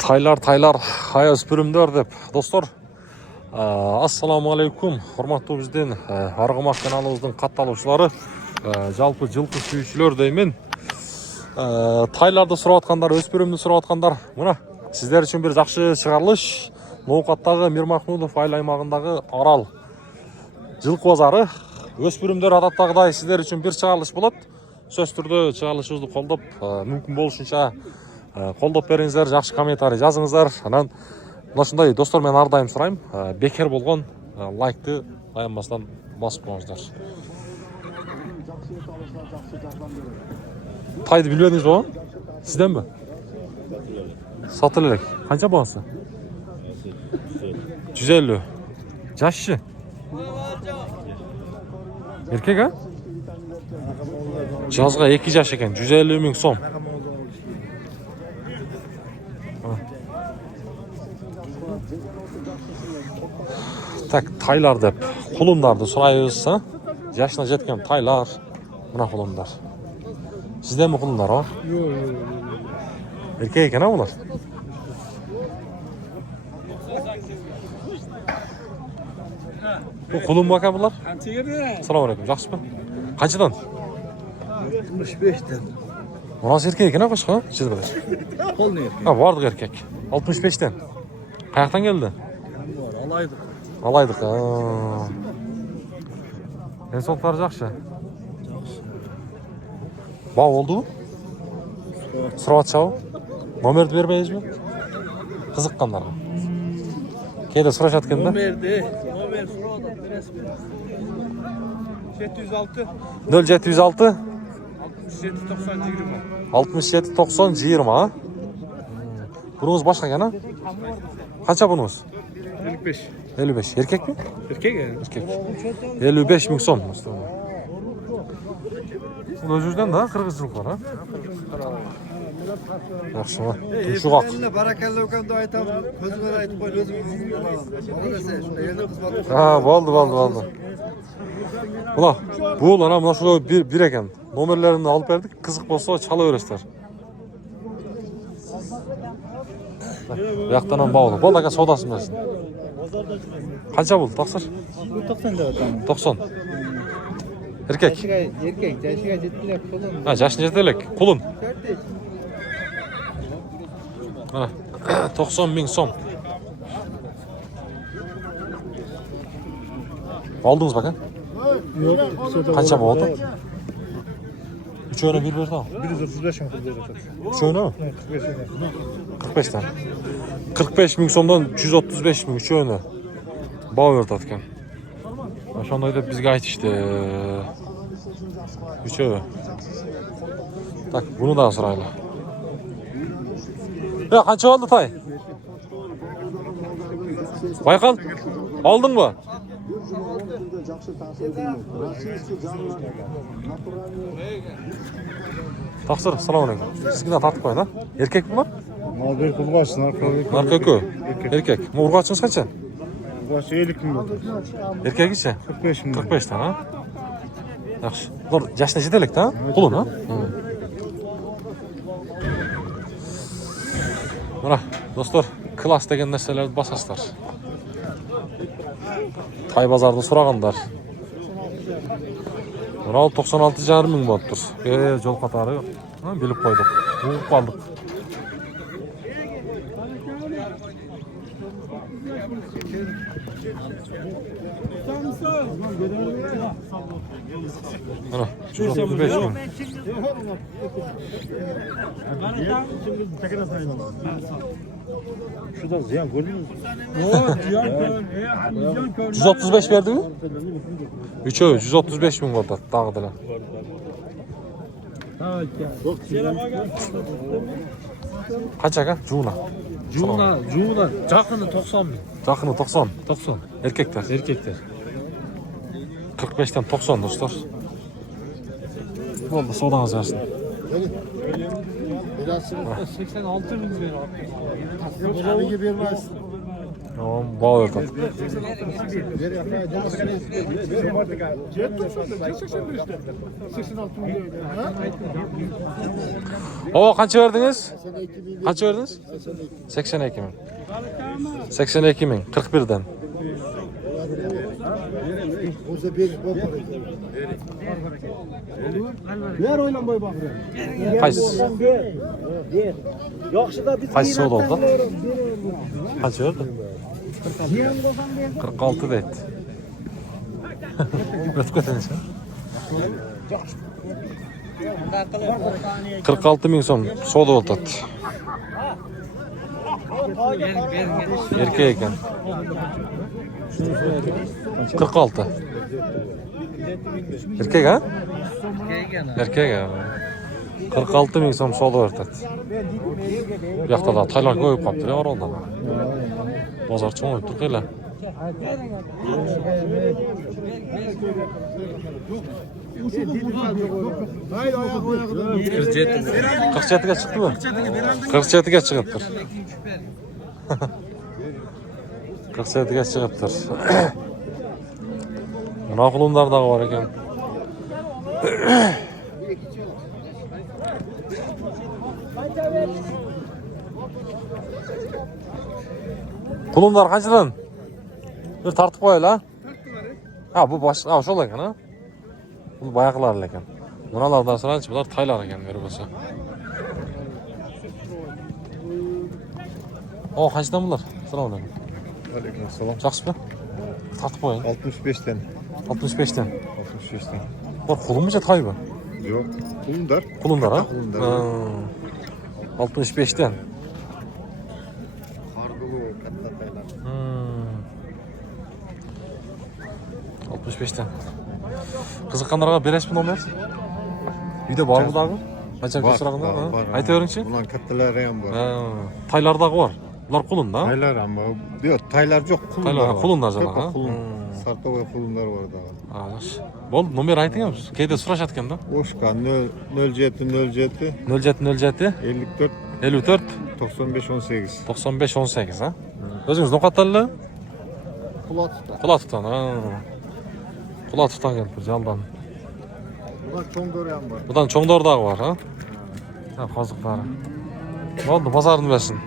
Taylar hayaz pürümdör деп достор, ассаламу алейкум, құрматтуу биздин Аргымак каналыбыздын катталуучулары, жалпы жылкы сүйүүчүлөр деймин. Тайларды сурап аткандар, өспүрүмдү сурап аткандар, мына сиздер үчүн бир жакшы чыгарылыш. Ноокаттагы Мир Махмудов айыл аймагындагы Арал жылкы базары. Өспүрүмдөр адаттагыдай сиздер үчүн бир чыгарылыш болот. Сөз түрдө чыгарылышыбызды колдоп, мүмкүн болушунча колдоп бериңиздер, жакшы комментарий жазыңыздар. Анан ушундай достор менен ар дайым сурайм, бекер болгон лайкты аянбастан басып коюңуздар. Тайды билбедиңиз го? Сизденби? Сатып элек. Канча багасы? 150. Жашчы? Эркек, а? Жазга 2 жаш экен, 150 миң сом. Так, тайлар деп, кулундарды сурайбыз, жашына жеткен тайлар, мына кулундар. Сизденби кулундар, а? Эркек экен, а булар? Бул кулун бака булар? Салам алейкум, жакшысызбы? Канчадан? 65'ten. Мынасы эркек экен, а кошко? Чыгып. Полный erkek. Бардык эркек. 65'ten. Каяктан келди? Alaydık. Алайдык. Денсаулыктары жакшы. Ба болду? Сурап атышабы? Номерди бербейсизби? Кызыккандарга. Кээде сурашат экен да? Nomer soralım. 706 0706 67 90 20. 67 90 20, а? Bununuz başka eкен, а? Kança bununuz? 55. 55. Erkek mi? Erkek ya. Erkek. 55 ming so'm. Bu özüzden daha kırgızcılık var, ha? Yaxşı mı? Tumşuğaq. Eline barakallah okan da aytam. Gözüne aytıp koy, özümüzün alalım. O dese, şunda yerine kızmatıp. Ha, oldu. Ula, bu lan ha, şurada bir eken. Nomerlerini alıp verdik, kızık bolsa çala öresler. Yaktanan bağlı. Bol da sodası versin. Kança buldu, taksır? 90 lira tamam. 90. Erkek. Erkek. Yaşıya ciddiler kulun. Ha, yaşını yeterlik. Kulun. Ha, 90 ming so'm. Aldınız bakın. Yok. Kança oldu? 3 öne bir verdi ha. 135 mi kullanıyor? 3 öne mi? Evet, 45 mi? 45 tane. 45 ming so'mdan 135 ming 3 öne. Bağ verdi atken. Aşağıda da bizge ait işte. 3 öne. Tak, bunu da sırayla. Ya kança oldu tay? Baykal, aldın mı? Taksır, salam aleykum. Sizgine tartıp koyun, ha? Erkek mi var? Mal kulgaçsın. Narkoku. Erkek. Urgaçınız kaça? Kulgaçı 50 kim oldu? Erkek içe? 45 mi? 45 tane, ha? Yaxşı. Bunlar yaşına jedelik, ha? Kulun, ha? Mana, dostlar, klas degen narsalarni basasızlar. Tay bazarda suragandar. Mana 96,5 ming boluptur. Jol katары bilip koyduk. Uğup kaldık. Mana 135 ming. Şurada ziyan gördünüz mü? 135 verdi mi? 3'ü 135 ming oldu dağıdılar. Kaç aga? Cuna. Jakını 90 mı? Jakını 90. 90. Erkekler. 45'ten 90 dostlar. Oldu sodanız versin. 86 bin lira. Yok, abi gibi vermez. Tamam, bağ ördüm. O kaça verdiniz? Kaça verdiniz? 82 min. 82 min. 41'den. Ver oylan boy bak. Kaç? Yoksa da biz Kaç soğudu oldu? Kaç verdi? 46 deydi. Ötüp ketiniz ha? 46 min so'm so'da o'tadi. Erkek ekan. 46. Erkek ha? Erkek ha. 46 min so'm so'da o'tadi. Bu yoqda da taylar ko'yib qolibdi orolda. Bozor cho'ngib turibdi. Hayır ayak oynadı. 47'ga chiqdimi? 47'ga chiqibdir. 47'ga chiqibdir. Mana qulumlardagi bor ekan. Qulumlar qanchadan? Bir tartib qo'yaylar. Ha, bu bosh, ha, o'sha ekan, ha. Bu boyaqlar ekan. Bunalardan so'raychi, bular taylar ekan, berib bo'lsa. O, qanchadan bular? Assalomu alaykum. Aleykümselam. Yaxshimi? Tartib qo'ying. 65'ten. 65'ten. 65'ten. Bor, qulumcha toymi? Yok. Kulundar. Qulumlar, ha? Qulumlar. 65'ten. Kargılı katta taylar. 65'ten. Qiziqqanlarga berasizmi nomer? Uyda bormi dag'i? Qancha so'raganda? Aytaveringchi. Bunlar kattaları ham var. Taylardagi bor. Ular qulunda? Taylar ama. Yok taylar yok. Kulundar Taylar, var. kulundar zaten, ha? Kulun. Sartoga kulundar var daha. Ha, yaxshi. Bo'ldi, nomer aytingiz. Keyda so'rashayotganda. Oşka 07 07 0707 54 54 95 18. 95 18 ha? O'zingiz no'qatallar? Kulat'ta. Qulatibdan, ha. Qulatibdan kelibdi, jaldan. Bak çok görüyorum var. Budan cho'ngdordagi bor, ha? Ha, qoziqlari. Bo'ldi, bozorni bersin.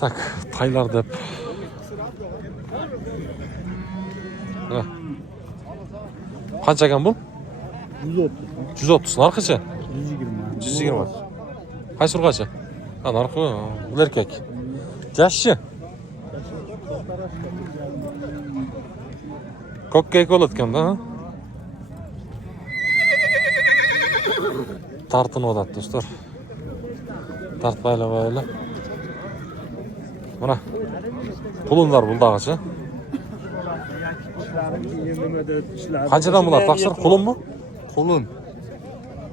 Tak, taylar deb. Ha. Qancha ekan bu? 130. 130. Narxichi? 120. 120. Qaysi urg'achi? Ha, narxi bu erkak. Yaxshi. Ko'kka qo'latganda, ha? Tartinyapti, do'stlar. Tartmaylar böyle. Mana. Qulunlar buldag'ichi. Qanchadan bular? Taqsir qulunmi? Kulun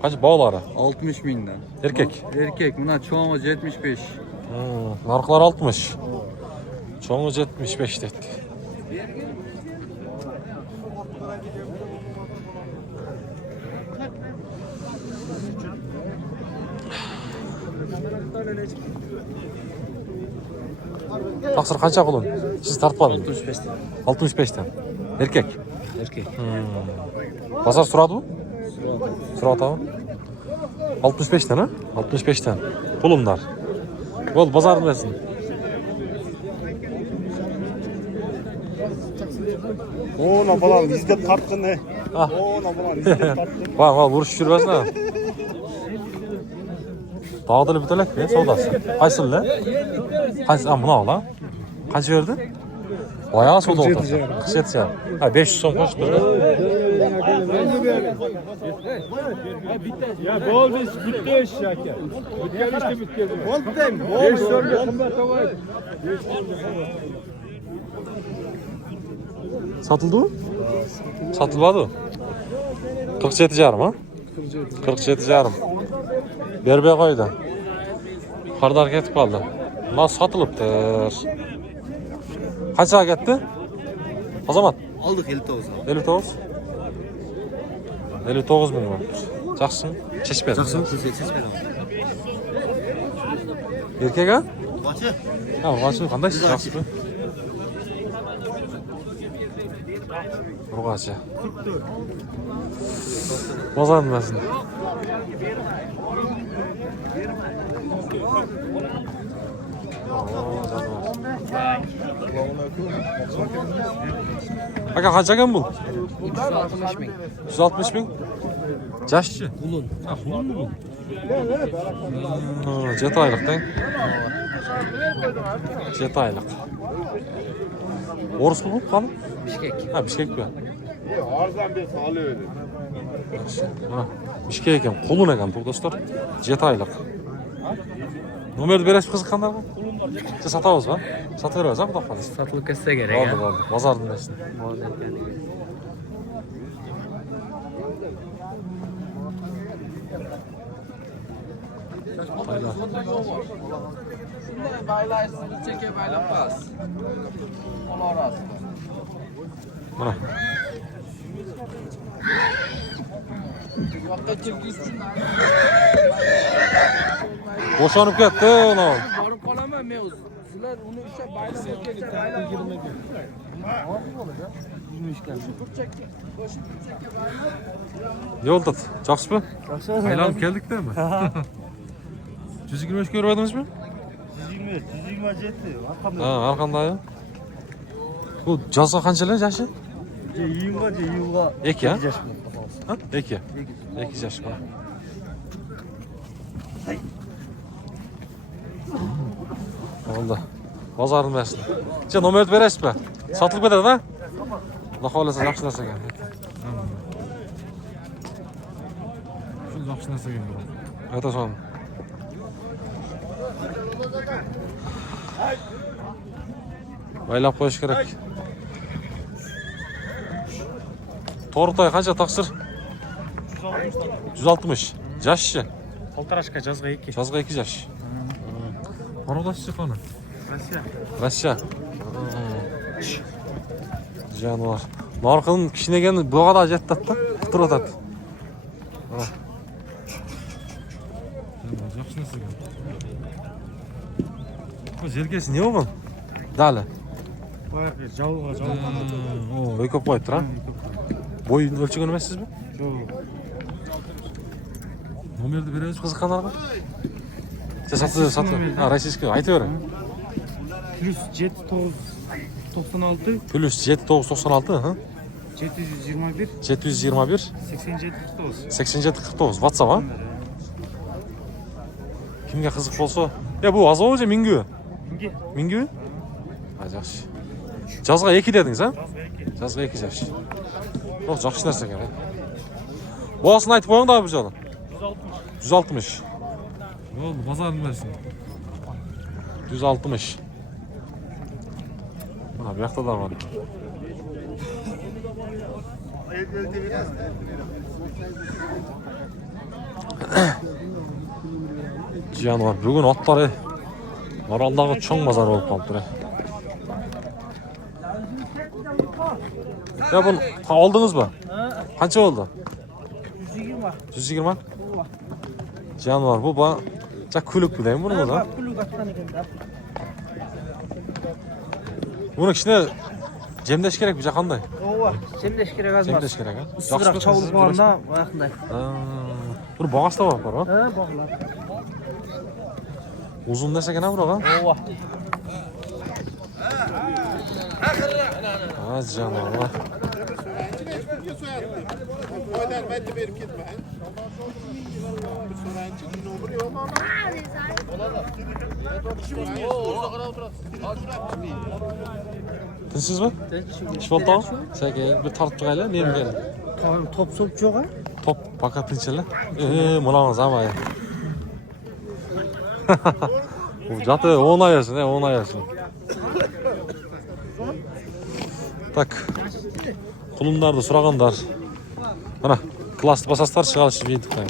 Qancha bog'lari? 60 binden. Erkek. Erkek buna çoğu 75. Narxlar 60. Çoğu 75 dedi. Taqsir qancha qulun? Siz tartib oling. 65'ten. 65'ten. Erkek. Erkek. Bozor so'radimi? So'ratami? 65'ten ha? 65'ten. Qulumlar. Bo'ldi, bozorni bersin. Ona falan bizde tartın ne? Ah. Ona falan bizde tartın. Va, urush tushirmasdan. Dağdili bitalak be, savdosi. Qaysili? Qaysi? Ha, buni ola. Qancha berdi? Bayağı savdo oldu. 47 ya. Ha, 500 so'm qo'shib berdi. Ya bol bitti iş şeker. Bitken işte bitken. Oldu değil mi? Beş sorgu kımmete var. Satıldı mı? Satılmadı. 47 yarım ha? 47 yarım. Berbey koydu. Kardar ketip kaldı. Nasıl satılıptır? Kaça gitti? O zaman? Aldık 59. 59. 59 bin oldu. Jaksın. Çeşmedi. Jackson 88 falan. Erkek ha? Kaçı? Ha, urgaçı qanday? Yaxshimi? Urgaçı. Bozar nimasini? Aka qancha ekan bu? 260 ming. 160 ming. Jashchi? Qulun. Ha, qulunmi bu? Ha, 7 oyliqdan. 7 oyliq. O'ris bu qani? Bishkek. Ha, Bishkek bu. Arzan bir sağlı öyle. Ha, Bishkek ekan, qulun ekan bu do'stlar. 7 oyliq. Nomerni berasiz qiziqqanlarga? Siz sotamizmi? Sotaveramiz, xudo xohlasa. Sotılık etse gerek Bo'ldi, ya. bo'ldi. Bozordan bersin. Bo'ldi. Hayla. Shunday baylaysizlik cheka baylanmas. Qo'l orasida. Mana. Yoqqa chekis uchun Bo'shanib ketdi, ana. borib qolaman men o'zi. Sizlar uni ushlab baylamoqqa baylab. Yo'l tut. Yaxshimi? Aylanib keldikda mi? 123 ko'rmadingizmi? 127. Ha, har qanday. Bu jozga qanchalar yashi? Yiyinga. 2 ha? Ha? 2. 2 yash bor. Oldu. Bozorni bersin. Sen nomerni berasizmi? Sotilib ketadi, ha? Xudo xolasa yaxshi narsa ekan. Shu yaxshi narsa ekan. Aytasan. Baylab qo'yish kerak. To'g'ri qancha taqsir? 160. Jashchi. Полторашка жазға 2. Жазға 2 жаш. Пародасы қаны? Россия. Жануар. Нарқын кішінеген бұғада жеттат та, тұр атады. Жақсы нәрсе екен. Бұл желкесі не болған? Далі. Жауға. Ой, көп қойып тұр, а? Бой өлшеген емессіз бе? Жоқ. Номерді береміз қызыққандарға? Саты. А, российский. Айты бері. Плюс 7996 Плюс 7996, ха? 721 721 8749. 8749. WhatsApp, а? Kimге қызық болса? Бұл азау же Мингү? Мингү? Жақсы. Жазға 2 дедіңіз, а? Жазға 2 жақсы. Жақсы нәрсе екен. Боғасын айтып қойың да бір жолы? 160. Oldu, pazarın versin. 160. Ha, bir yakta da var. Cihan var. Bugün atları Maraldağı çoğun pazar olup kaldı. Ya bunu aldınız mı? Kaç oldu? 120. 120? Cihan var. Bu bana kulüp bile mi bunun da? Kulüp atkan ekan. Bunun içine cemdeş gerek bir qanday? Ova, cemdeş kerek azmaz. Cemdeş gerek ha? Isırak çavulup qo'yganda vaqtida. Buni bağış da var ha? Ha, bog'lar. Uzun desa ekan bunaqa? Ova. Ha, canavar. Tinchsizmi? Ish bo'ldi. Senga bir tortib turaylar, men keldim. Top so'p yo'q a? Top fakat tinchlar. Bunaqangiz hamma. Bu jati 10 ayasin, 10 ayasin. Tak. Qulunlarni so'raganlar. Mana, klass basaslar chiqarish videoda.